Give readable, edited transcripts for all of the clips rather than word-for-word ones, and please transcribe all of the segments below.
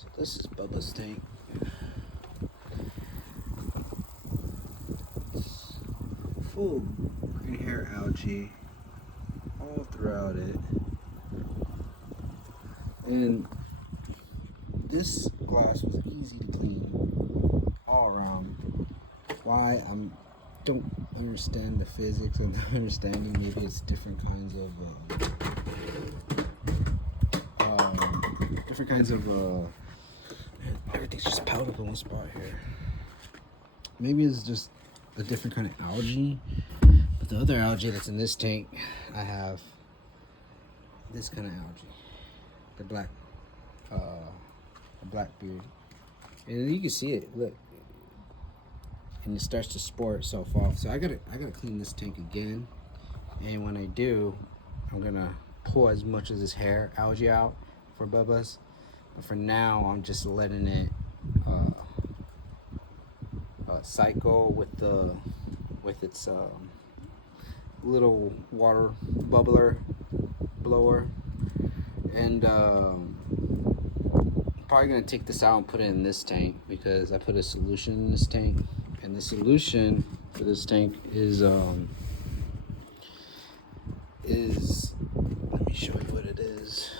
So this is Bubba's tank. It's full of green hair algae all throughout it. And this glass was easy to clean all around. Why? I don't understand the physics and the understanding. Maybe it's different kinds of everything's just powdered in one spot here. Maybe it's just a different kind of algae. But the other algae that's in this tank, I have this kind of algae, the blackbeard, and you can see it. Look, and it starts to spore itself off. So I gotta clean this tank again, and when I do, I'm gonna pull as much of this hair algae out for Bubba's. But for now, I'm just letting it cycle with its little water bubbler blower, and probably gonna take this out and put it in this tank because I put a solution in this tank, and the solution for this tank is let me show you what it is.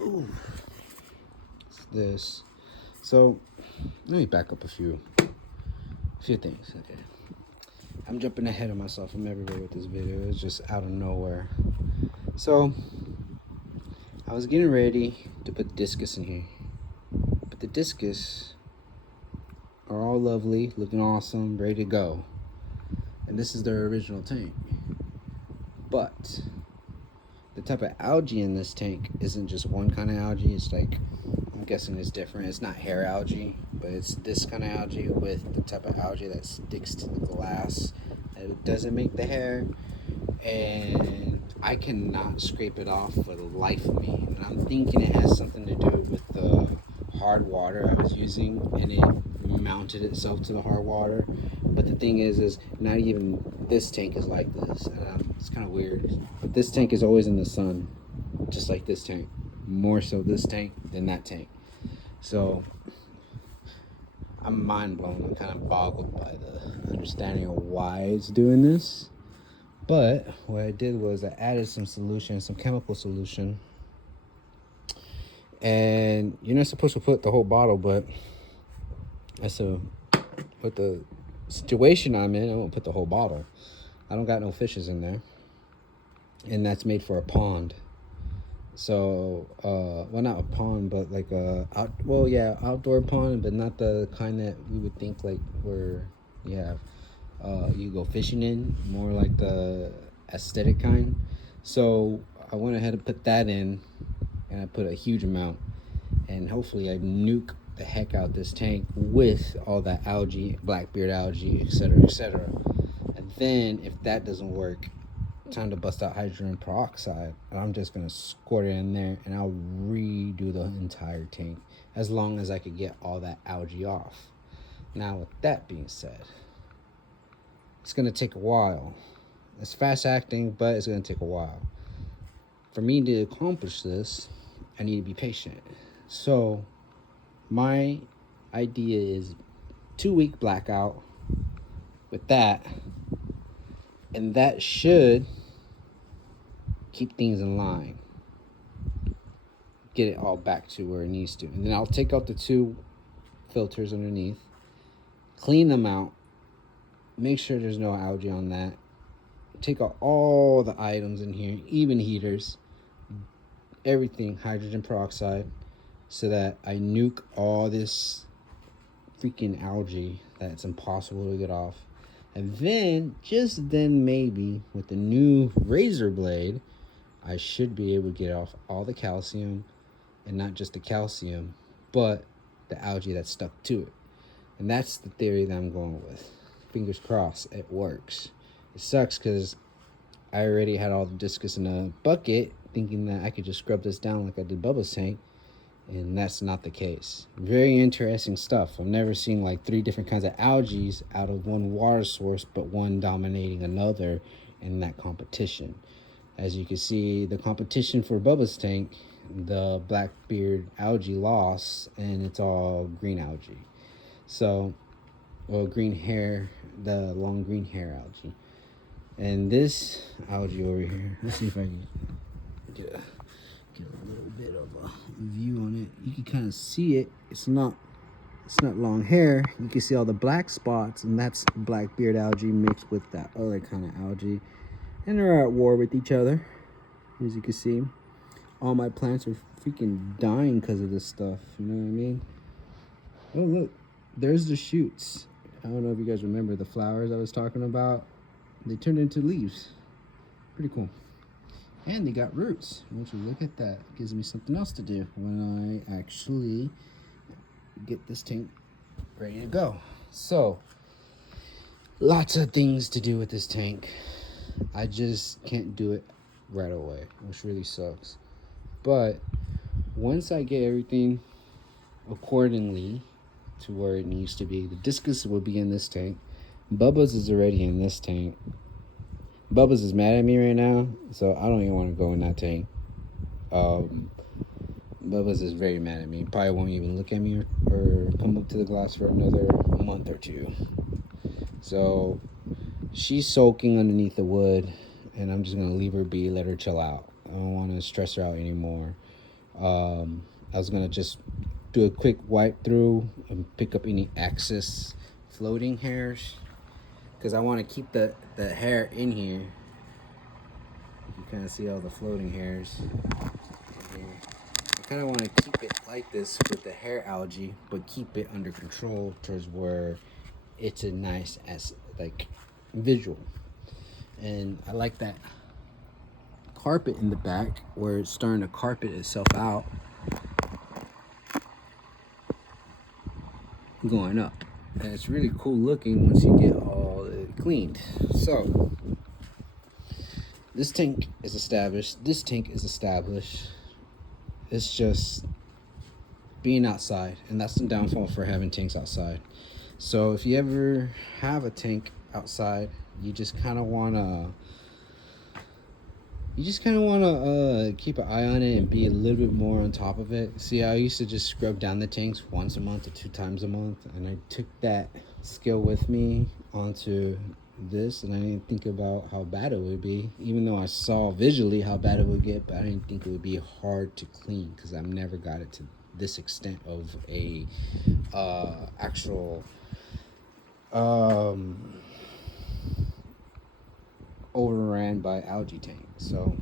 Ooh, it's this. So let me back up a few things. Okay, I'm jumping ahead of myself. I'm everywhere with this video. It's just out of nowhere. So I was getting ready to put discus in here, but the discus are all lovely, looking awesome, ready to go. And this is their original tank. But the type of algae in this tank isn't just one kind of algae. It's like, I'm guessing it's different. It's not hair algae, but it's this kind of algae with the type of algae that sticks to the glass. It doesn't make the hair, and I cannot scrape it off for the life of me. And I'm thinking it has something to do with the hard water I was using, and it mounted itself to the hard water. But the thing is not even this tank is like this. It's kind of weird. But this tank is always in the sun, just like this tank. More so this tank than that tank. So I'm mind blown. I'm kind of boggled by the understanding of why it's doing this. But what I did was I added some solution, some chemical solution. And you're not supposed to put the whole bottle, but with the situation I'm in, I won't put the whole bottle. I don't got no fishes in there. And that's made for a pond. So, well, not a pond, but like outdoor pond, but not the kind that you would think like where you have, you go fishing in, more like the aesthetic kind. So I went ahead and put that in, and I put a huge amount, and hopefully I nuke the heck out this tank with all that algae, blackbeard algae, etc., etc. And then if that doesn't work, time to bust out hydrogen peroxide, and I'm just gonna squirt it in there, and I'll redo the entire tank as long as I could get all that algae off. Now, with that being said, it's gonna take a while. It's fast acting, but it's gonna take a while. For me to accomplish this, I need to be patient. So my idea is 2-week blackout with that, and that should keep things in line, get it all back to where it needs to. And then I'll take out the 2 filters underneath, clean them out, make sure there's no algae on that, take out all the items in here, even heaters, everything hydrogen peroxide, so that I nuke all this freaking algae that's impossible to get off. And then, just then maybe, with the new razor blade, I should be able to get off all the calcium, and not just the calcium, but the algae that's stuck to it. And that's the theory that I'm going with. Fingers crossed, it works. It sucks because I already had all the discus in a bucket, thinking that I could just scrub this down like I did Bubba's tank, and that's not the case. Very interesting stuff. I've never seen like 3 different kinds of algae out of one water source, but one dominating another in that competition. As you can see, the competition for Bubba's tank, the blackbeard algae lost, and it's all green algae. So, well, green hair, the long green hair algae. And this algae over here, let's see if I can get a little bit of a view on it. You can kind of see it. It's not long hair. You can see all the black spots, and that's blackbeard algae mixed with that other kind of algae. And they're at war with each other, as you can see. All my plants are freaking dying because of this stuff. You know what I mean? Oh, look. There's the shoots. I don't know if you guys remember the flowers I was talking about. They turned into leaves. Pretty cool. And they got roots. Won't you look at that? It gives me something else to do when I actually get this tank ready to go. So, lots of things to do with this tank. I just can't do it right away, which really sucks. But once I get everything accordingly to where it needs to be, the discus will be in this tank. Bubba's is already in this tank. Bubba's is mad at me right now, so I don't even want to go in that tank. Bubba's is very mad at me. Probably won't even look at me or come up to the glass for another month or two. So she's soaking underneath the wood, and I'm just going to leave her be, let her chill out. I don't want to stress her out anymore. I was going to just do a quick wipe through and pick up any excess floating hairs, because I want to keep the hair in here. You can kind of see all the floating hairs in here. I kind of want to keep it like this with the hair algae, but keep it under control towards where it's a nice visual. And I like that carpet in the back where it's starting to carpet itself out, going up. And it's really cool looking once you get all it cleaned. So this tank is established. It's just being outside, and that's the downfall for having tanks outside. So if you ever have a tank outside, you just kind of want to keep an eye on it and be a little bit more on top of it. See, I used to just scrub down the tanks once a month or 2 times a month, and I took that skill with me onto this, and I didn't think about how bad it would be, even though I saw visually how bad it would get, but I didn't think it would be hard to clean, because I've never got it to this extent of a actual overran by algae tank. So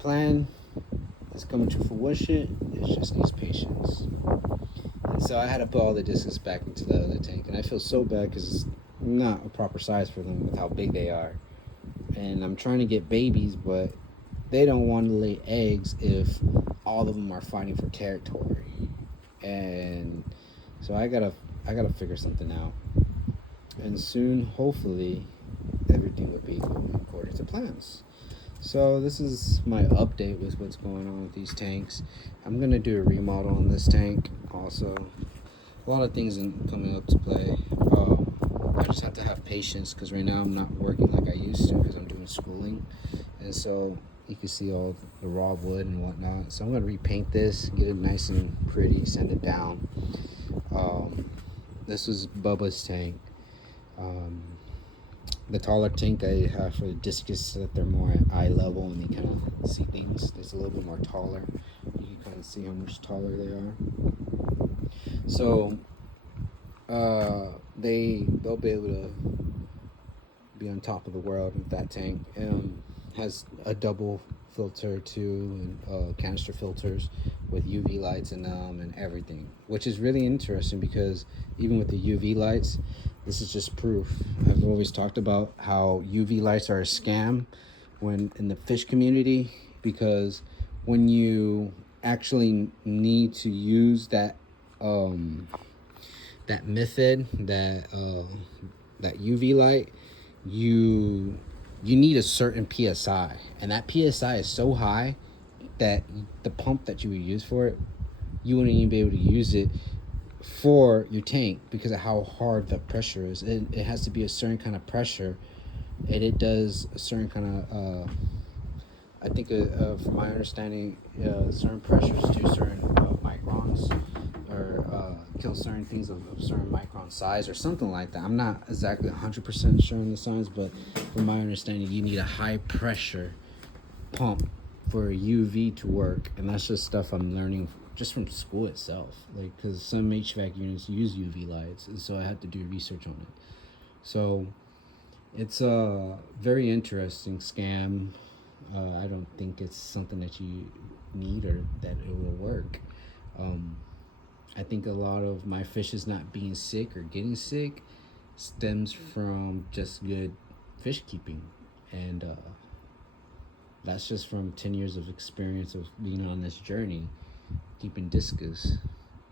plan is coming to fruition. It just needs patience. And so I had to put all the discs back into the other tank, and I feel so bad because it's not a proper size for them with how big they are. And I'm trying to get babies, but they don't want to lay eggs if all of them are fighting for territory. And so I gotta figure something out. And soon, hopefully, everything will be going according to plans. So this is my update with what's going on with these tanks. I'm gonna do a remodel on this tank also. A lot of things coming up to play. I just have to have patience, because right now I'm not working like I used to, because I'm doing schooling, and so you can see all the raw wood and whatnot. So I'm gonna repaint this, get it nice and pretty, sand it down. This was Bubba's tank. The taller tank I have for the discus, so that they're more at eye level and they kind of see things. It's a little bit more taller. You can kind of see how much taller they are. So they'll be able to be on top of the world with that tank. Has a double filter too, and canister filters with UV lights in them and everything, which is really interesting, because even with the UV lights, this is just proof. I've always talked about how UV lights are a scam when in the fish community, because when you actually need to use that method, that UV light, you need a certain PSI, and that PSI is so high that the pump that you would use for it, you wouldn't even be able to use it for your tank, because of how hard the pressure is. It has to be a certain kind of pressure, and it does a certain kind of I think, from my understanding, certain pressures do certain microns, or kill certain things of certain micron size or something like that. I'm not exactly 100% sure on the science, but from my understanding, you need a high pressure pump for UV to work, and that's just stuff I'm learning just from school itself. Like, because some HVAC units use UV lights, and so I had to do research on it. So it's a very interesting scam. I don't think it's something that you need or that it will work. I think a lot of my fishes not being sick or getting sick stems from just good fish keeping, and that's just from 10 years of experience of being on this journey keeping discus.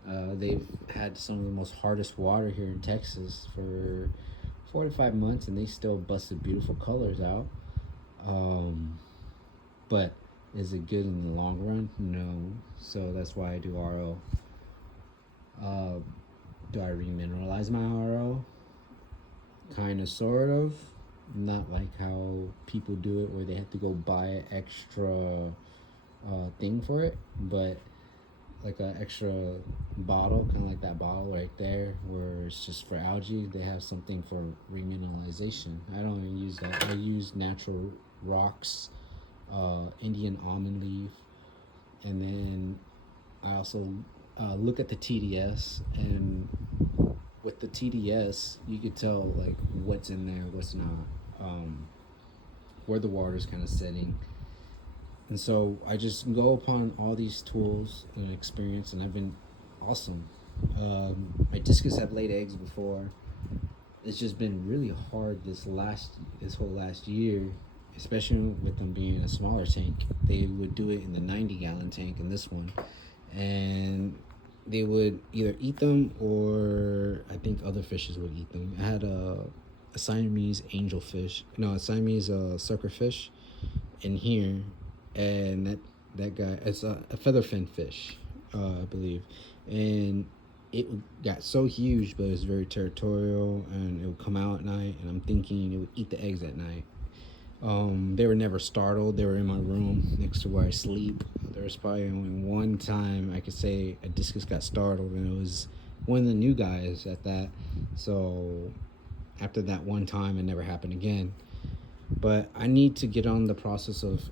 They've had some of the most hardest water here in Texas for 4 to 5 months, and they still busted beautiful colors out. But is it good in the long run? No. So that's why I do RO. Do I remineralize my RO? Kind of, sort of. Not like how people do it, where they have to go buy an extra thing for it, but like an extra bottle, kind of like that bottle right there, where it's just for algae. They have something for remineralization. I don't even use that. I use natural rocks, Indian almond leaf, and then I also look at the TDS, and with the TDS, you could tell like what's in there, what's not, where the water's kind of setting. And so I just go upon all these tools and experience, and I've been awesome. My discus have laid eggs before. It's just been really hard this whole last year, especially with them being in a smaller tank. They would do it in the 90-gallon tank in this one, and they would either eat them, or I think other fishes would eat them. I had a Siamese angelfish, no, a Siamese suckerfish in here, and that guy, it's a featherfin fish, I believe, and it got so huge, but it was very territorial, and it would come out at night, and I'm thinking it would eat the eggs at night. They were never startled. They were in my room next to where I sleep. There was probably only one time I could say a discus got startled, and it was one of the new guys at that. So after that one time, it never happened again. But I need to get on the process of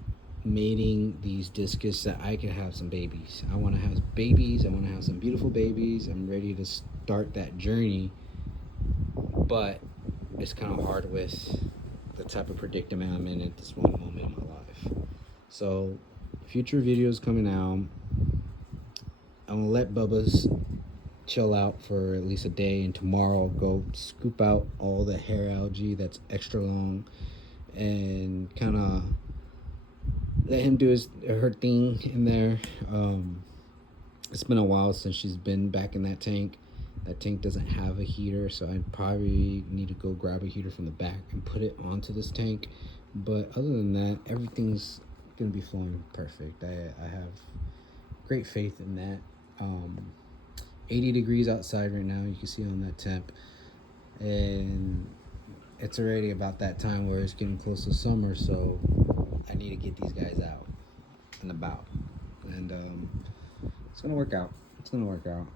mating these discus so I can have some babies. I want to have babies. I want to have some beautiful babies. I'm ready to start that journey, but it's kind of hard with the type of predicament I'm in at this one moment in my life. So future videos coming out. I'm gonna let Bubba's chill out for at least a day, and tomorrow I'll go scoop out all the hair algae that's extra long and kind of let him do her thing in there. It's been a while since she's been back in that tank. That tank doesn't have a heater, so I probably need to go grab a heater from the back and put it onto this tank. But other than that, everything's gonna be flowing perfect. I have great faith in that. 80 degrees outside right now, you can see on that temp, and it's already about that time where it's getting close to summer, so I need to get these guys out and about, and it's gonna work out. It's gonna work out.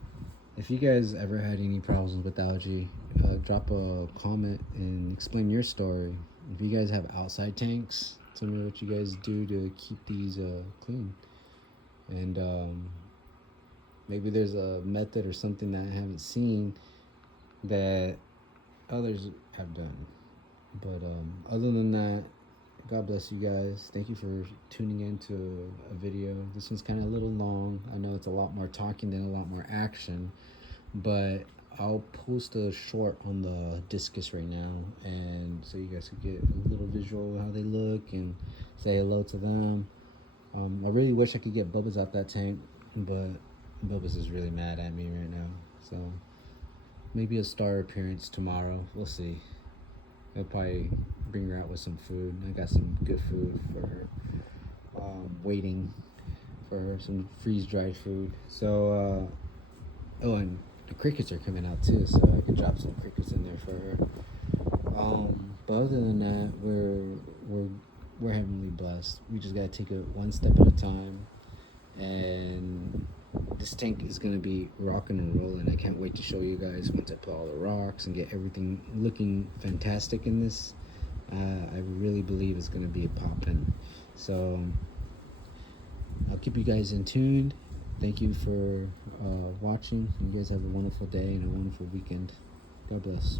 If you guys ever had any problems with algae, drop a comment and explain your story. If you guys have outside tanks, tell me what you guys do to keep these clean. And maybe there's a method or something that I haven't seen that others have done. But other than that, God bless you guys. Thank you for tuning in to a video. This one's kind of a little long. I know it's a lot more talking than a lot more action, but I'll post a short on the discus right now, and so you guys can get a little visual of how they look and say hello to them. I really wish I could get Bubba's out that tank, but Bubba's is really mad at me right now. So maybe a star appearance tomorrow. We'll see. I'll probably bring her out with some food. I got some good food for her. Waiting for her, some freeze-dried food. So, oh, and the crickets are coming out too, so I could drop some crickets in there for her. But other than that, we're heavenly blessed. We just gotta take it one step at a time, and this tank is gonna be rocking and rolling. I can't wait to show you guys once I put all the rocks and get everything looking fantastic in this. I really believe it's gonna be a poppin'. So I'll keep you guys in tune. Thank you for watching. You guys have a wonderful day and a wonderful weekend. God bless.